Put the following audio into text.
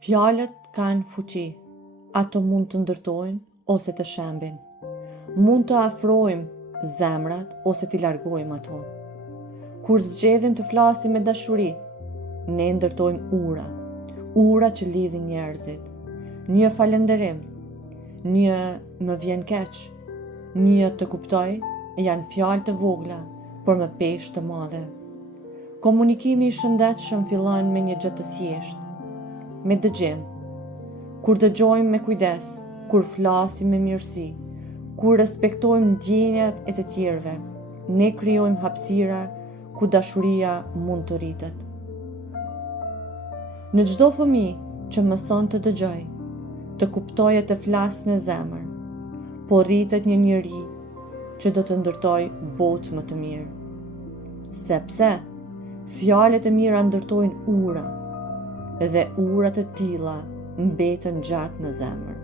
Fjalët kanë fuqi, ato mund të ndërtojnë ose të shembin. Mund të afrojmë zemrat ose t'i largojmë ato. Kur zgjedhim të flasim me dashuri, ne ndërtojmë ura që lidhin njerëzit. Një falënderim, një më vjen keq, një të kuptoj, janë fjalë të vogla, por me peshë të madhe. Komunikimi i shëndetshëm fillon me një gjë të thjeshtë, me dëgjim. Kur dëgjojmë me kujdes, kur flasim me mirësi, kur respektojmë ndjenjat e të tjerëve, ne krijojmë hapësira ku dashuria mund të rritet. Në çdo fëmijë që mëson të dëgjoj, të kuptoj e të flas me zemër, po rritet një njeri që do të ndërtoj botë më të mirë. Sepse fjalët e mira ndërtojnë ura, dhe urat e tilla mbeten gjatë në zemër.